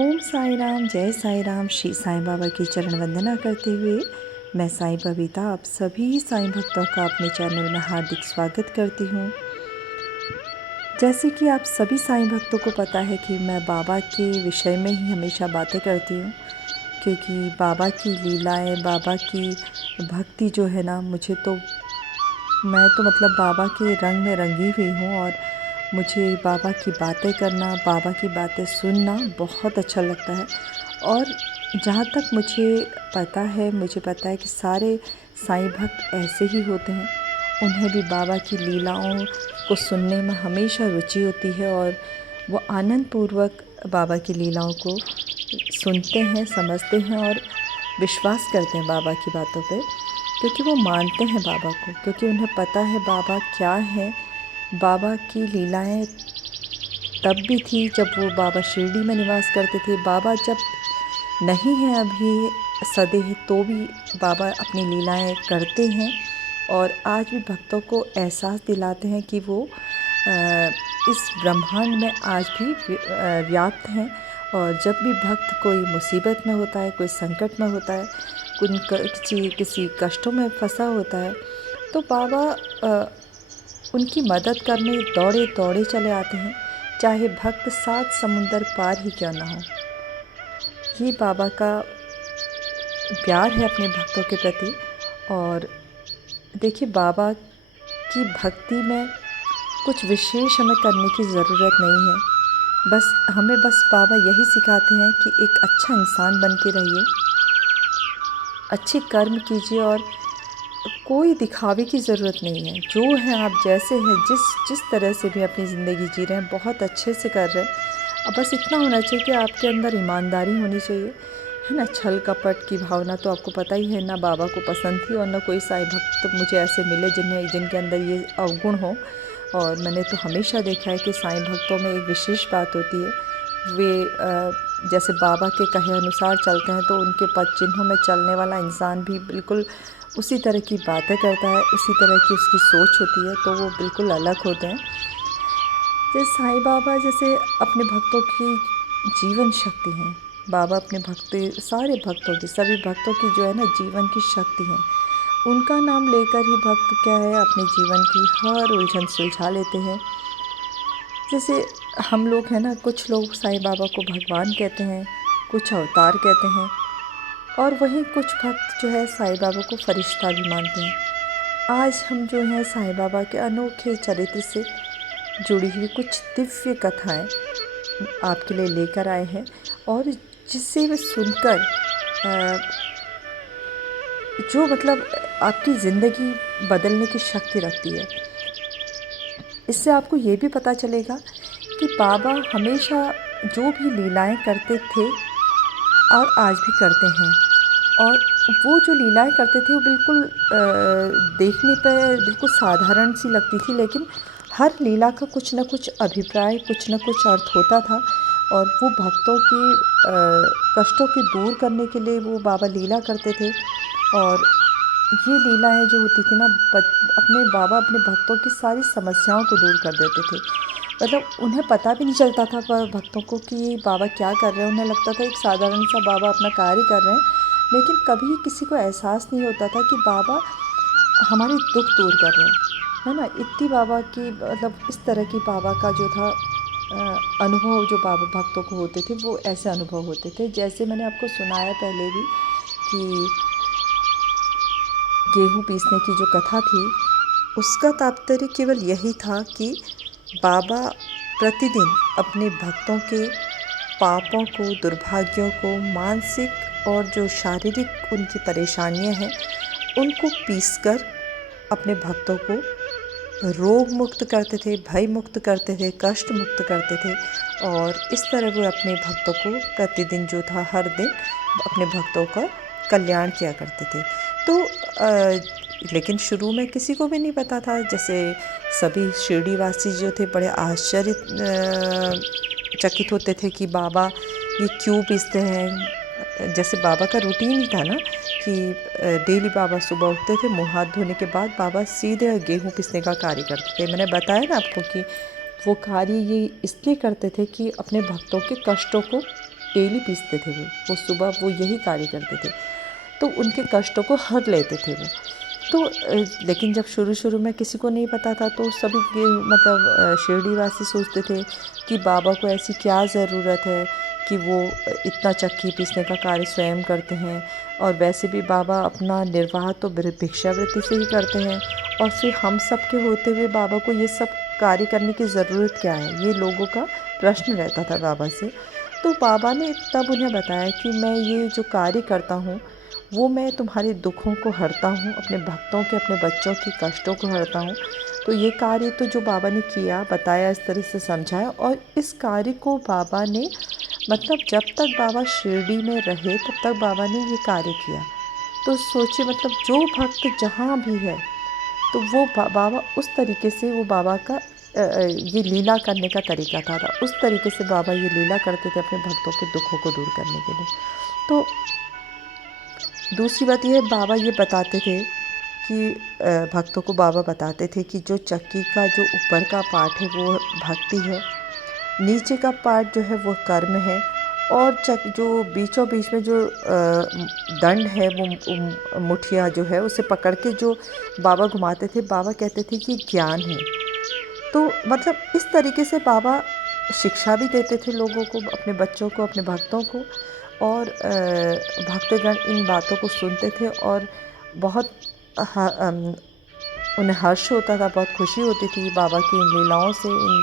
ओम साई राम, जय साई राम। श्री साईं बाबा की चरण वंदना करते हुए मैं साईं बबीता आप सभी साईं भक्तों का अपने चैनल में हार्दिक स्वागत करती हूँ। जैसे कि आप सभी साईं भक्तों को पता है कि मैं बाबा के विषय में ही हमेशा बातें करती हूँ, क्योंकि बाबा की लीलाएं, बाबा की भक्ति जो है ना, मैं तो मतलब बाबा के रंग में रंगी हुई हूँ। और मुझे बाबा की बातें करना, बाबा की बातें सुनना बहुत अच्छा लगता है। और जहाँ तक मुझे पता है कि सारे साईं भक्त ऐसे ही होते हैं। उन्हें भी बाबा की लीलाओं को सुनने में हमेशा रुचि होती है और वो आनंदपूर्वक बाबा की लीलाओं को सुनते हैं, समझते हैं और विश्वास करते हैं बाबा की बातों पे, क्योंकि वो मानते हैं बाबा को, क्योंकि उन्हें पता है बाबा क्या है। बाबा की लीलाएं तब भी थी जब वो बाबा शिरडी में निवास करते थे। बाबा जब नहीं हैं अभी सदेह, तो भी बाबा अपनी लीलाएं करते हैं और आज भी भक्तों को एहसास दिलाते हैं कि वो इस ब्रह्मांड में आज भी व्याप्त हैं। और जब भी भक्त कोई मुसीबत में होता है, कोई संकट में होता है, किसी कष्टों में फंसा होता है, तो बाबा उनकी मदद करने दौड़े दौड़े चले आते हैं, चाहे भक्त 7 समुंदर पार ही क्यों ना हो। ये बाबा का प्यार है अपने भक्तों के प्रति। और देखिए, बाबा की भक्ति में कुछ विशेष हमें करने की ज़रूरत नहीं है। हमें बाबा यही सिखाते हैं कि एक अच्छा इंसान बन के रहिए, अच्छे कर्म कीजिए और कोई दिखावे की ज़रूरत नहीं है। जो है आप जैसे हैं, जिस तरह से भी अपनी ज़िंदगी जी रहे हैं, बहुत अच्छे से कर रहे हैं। अब बस इतना होना चाहिए कि आपके अंदर ईमानदारी होनी चाहिए, है ना। छल कपट की भावना तो आपको पता ही है ना, बाबा को पसंद थी और ना कोई साईं भक्त मुझे ऐसे मिले जिनके अंदर ये अवगुण हो। और मैंने तो हमेशा देखा है कि साईं भक्तों में एक विशेष बात होती है। वे जैसे बाबा के कहे अनुसार चलते हैं, तो उनके पद चिन्हों में चलने वाला इंसान भी बिल्कुल उसी तरह की बातें करता है, उसी तरह की उसकी सोच होती है, तो वो बिल्कुल अलग होते हैं। जैसे साईं बाबा जैसे अपने भक्तों की जीवन शक्ति हैं। बाबा अपने सारे भक्तों की, सभी भक्तों की जो है ना, जीवन की शक्ति हैं। उनका नाम लेकर ही भक्त क्या है, अपने जीवन की हर उलझन सुलझा लेते हैं। जैसे हम लोग हैं ना, कुछ लोग साईं बाबा को भगवान कहते हैं, कुछ अवतार कहते हैं, और वहीं कुछ भक्त जो है साईं बाबा को फरिश्ता भी मानते हैं। आज हम जो हैं साईं बाबा के अनोखे चरित्र से जुड़ी हुई कुछ दिव्य कथाएं आपके लिए लेकर आए हैं, और जिससे वे सुनकर जो मतलब आपकी ज़िंदगी बदलने की शक्ति रखती है। इससे आपको ये भी पता चलेगा कि बाबा हमेशा जो भी लीलाएं करते थे और आज भी करते हैं, और वो जो लीलाएं करते थे वो बिल्कुल देखने पर बिल्कुल साधारण सी लगती थी, लेकिन हर लीला का कुछ न कुछ अभिप्राय, कुछ न कुछ अर्थ होता था। और वो भक्तों की कष्टों के दूर करने के लिए वो बाबा लीला करते थे। और ये लीलाएं जो होती थी ना, अपने भक्तों की सारी समस्याओं को दूर कर देते थे। मतलब उन्हें पता भी नहीं चलता था पर भक्तों को कि बाबा क्या कर रहे हैं। उन्हें लगता था एक साधारण सा बाबा अपना कार्य कर रहे हैं, लेकिन कभी किसी को एहसास नहीं होता था कि बाबा हमारे दुख दूर कर रहे हैं, है ना। इतनी बाबा की मतलब इस तरह की बाबा का जो था अनुभव जो बाबा भक्तों को होते थे, वो ऐसे अनुभव होते थे। जैसे मैंने आपको सुनाया पहले भी कि गेहूँ पीसने की जो कथा थी, उसका तात्पर्य केवल यही था कि बाबा प्रतिदिन अपने भक्तों के पापों को, दुर्भाग्यों को, मानसिक और जो शारीरिक उनकी परेशानियां हैं, उनको पीसकर अपने भक्तों को रोग मुक्त करते थे, भय मुक्त करते थे, कष्ट मुक्त करते थे। और इस तरह वो अपने भक्तों को प्रतिदिन जो था, हर दिन अपने भक्तों का कल्याण किया करते थे। तो लेकिन शुरू में किसी को भी नहीं पता था। जैसे सभी शिरडीवासी जो थे बड़े चकित होते थे कि बाबा ये क्यों पीसते हैं। जैसे बाबा का रूटीन ही था ना कि डेली बाबा सुबह उठते थे, मुँह हाथ धोने के बाद बाबा सीधे गेहूँ पीसने का कार्य करते थे। मैंने बताया ना आपको कि वो कार्य ये इसलिए करते थे कि अपने भक्तों के कष्टों को डेली पीसते थे वो सुबह वो यही कार्य करते थे, तो उनके कष्टों को हर लेते थे वो। तो लेकिन जब शुरू-शुरू में किसी को नहीं पता था तो सभी मतलब शिरडीवासी सोचते थे कि बाबा को ऐसी क्या ज़रूरत है कि वो इतना चक्की पीसने का कार्य स्वयं करते हैं, और वैसे भी बाबा अपना निर्वाह तो भिक्षावृत्ति से ही करते हैं, और फिर हम सब के होते हुए बाबा को ये सब कार्य करने की ज़रूरत क्या है? ये लोगों का प्रश्न रहता था बाबा से। तो बाबा ने तब उन्हें बताया कि मैं ये जो कार्य करता हूँ, वो मैं तुम्हारे दुखों को हरता हूँ, अपने भक्तों के, अपने बच्चों के कष्टों को हरता हूँ। तो ये कार्य तो जो बाबा ने किया, बताया, इस तरह से समझाया, और इस कार्य को बाबा ने मतलब जब तक बाबा शिरडी में रहे तब तक बाबा ने ये कार्य किया। तो सोचिए मतलब जो भक्त जहाँ भी है, तो वो बाबा उस तरीके से, वो बाबा का ये लीला करने का तरीका था। उस तरीके से बाबा ये लीला करते थे अपने भक्तों के दुखों को दूर करने के लिए। तो दूसरी बात ये है, बाबा ये बताते थे कि भक्तों को बाबा बताते थे कि जो चक्की का जो ऊपर का पार्ट है वो भक्ति है, नीचे का पार्ट जो है वो कर्म है, और जो बीचों बीच में जो दंड है वो मुठिया जो है उसे पकड़ के जो बाबा घुमाते थे, बाबा कहते थे कि ज्ञान है। तो मतलब इस तरीके से बाबा शिक्षा भी देते थे लोगों को, अपने बच्चों को, अपने भक्तों को, और भक्तगण इन बातों को सुनते थे और बहुत उन्हें हर्ष होता था, बहुत खुशी होती थी बाबा की इन लीलाओं से, इन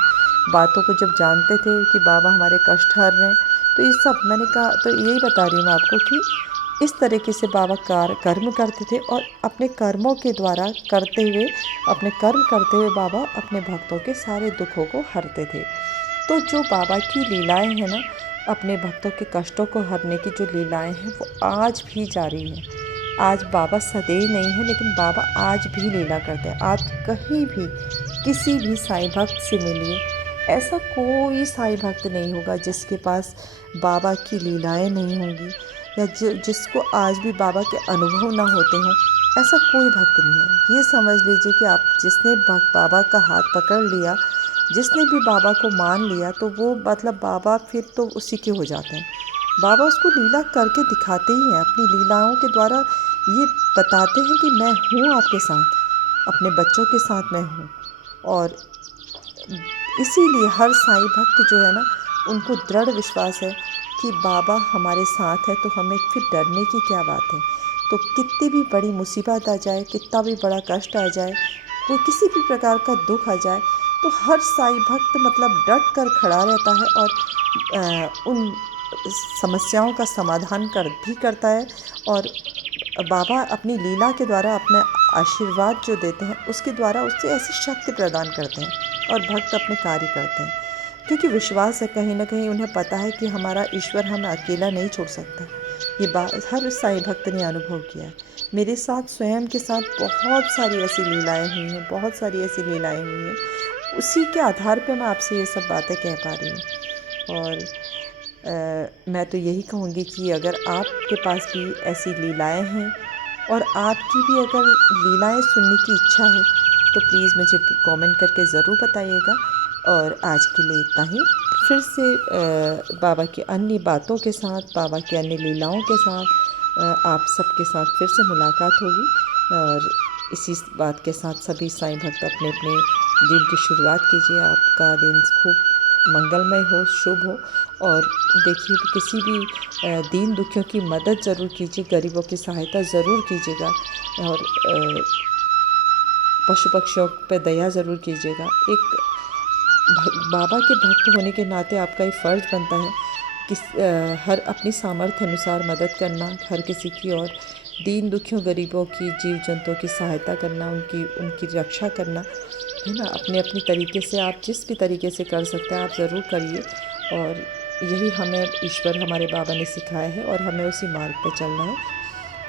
बातों को जब जानते थे कि बाबा हमारे कष्ट हर रहे हैं। तो ये सब मैंने कहा, तो यही बता रही हूँ मैं आपको कि इस तरीके से बाबा कर्म करते थे, और अपने कर्मों के द्वारा अपने कर्म करते हुए बाबा अपने भक्तों के सारे दुखों को हरते थे। तो जो बाबा की लीलाएं हैं ना, अपने भक्तों के कष्टों को हरने की जो लीलाएं हैं वो आज भी जारी हैं। आज बाबा सदैव नहीं है, लेकिन बाबा आज भी लीला करते हैं। आप कहीं भी किसी भी साईं भक्त से मिलिए, ऐसा कोई साईं भक्त नहीं होगा जिसके पास बाबा की लीलाएं नहीं होंगी, या जिसको आज भी बाबा के अनुभव ना होते हों। ऐसा कोई भक्त नहीं है। ये समझ लीजिए कि आप जिसने बाबा का हाथ पकड़ लिया, जिसने भी बाबा को मान लिया, तो वो मतलब बाबा फिर तो उसी के हो जाते हैं। बाबा उसको लीला करके दिखाते ही हैं, अपनी लीलाओं के द्वारा ये बताते हैं कि मैं हूँ आपके साथ, अपने बच्चों के साथ मैं हूँ। और इसीलिए हर साईं भक्त जो है ना, उनको दृढ़ विश्वास है कि बाबा हमारे साथ है, तो हमें फिर डरने की क्या बात है। तो कितनी भी बड़ी मुसीबत आ जाए, कितना भी बड़ा कष्ट आ जाए, कोई किसी भी प्रकार का दुख आ जाए, तो हर साईं भक्त मतलब डट कर खड़ा रहता है, और उन समस्याओं का समाधान करता है। और बाबा अपनी लीला के द्वारा अपने आशीर्वाद जो देते हैं, उसके द्वारा उससे ऐसी शक्ति प्रदान करते हैं, और भक्त अपने कार्य करते हैं, क्योंकि विश्वास है, कहीं ना कहीं उन्हें पता है कि हमारा ईश्वर हमें अकेला नहीं छोड़ सकता। ये बात हर साईं भक्त ने अनुभव किया है। मेरे साथ स्वयं के साथ बहुत सारी ऐसी लीलाएं हुई हैं, बहुत सारी ऐसी लीलाएं हुई हैं। उसी के आधार पर मैं आपसे ये सब बातें कह पा रही हूँ। और मैं तो यही कहूँगी कि अगर आपके पास भी ऐसी लीलाएं हैं, और आपकी भी अगर लीलाएं सुनने की इच्छा है, तो प्लीज़ मुझे कमेंट करके ज़रूर बताइएगा। और आज के लिए इतना ही। फिर से बाबा की अन्य बातों के साथ, बाबा की अन्य लीलाओं के साथ आप सबके साथ फिर से मुलाकात होगी। और इसी बात के साथ सभी साईं भक्त अपने अपने दिन की शुरुआत कीजिए। आपका दिन खूब मंगलमय हो, शुभ हो। और देखिए, किसी भी दीन दुखियों की मदद ज़रूर कीजिए, गरीबों की सहायता ज़रूर कीजिएगा, और पशु पक्षियों पर दया ज़रूर कीजिएगा। एक बाबा के भक्त होने के नाते आपका ये फ़र्ज़ बनता है कि हर अपनी सामर्थ्य अनुसार मदद करना, हर किसी की, और दीन दुखियों, गरीबों की, जीव जंतुओं की सहायता करना, उनकी रक्षा करना, है ना। अपने अपने तरीके से आप जिस भी तरीके से कर सकते हैं, आप ज़रूर करिए। और यही हमें ईश्वर, हमारे बाबा ने सिखाया है, और हमें उसी मार्ग पर चलना है।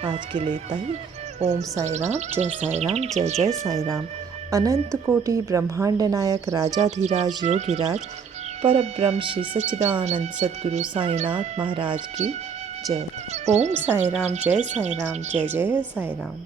आज के लिए इतना ही। ओम साई राम, जय साई राम, जय जय साई राम। अनंत कोटि ब्रह्मांड नायक राजाधिराज योगिराज परब्रह्म श्री सच्चिदानंद सद्गुरु साईनाथ महाराज की जय। ओम साई राम, जय साई राम, जय जय साई राम।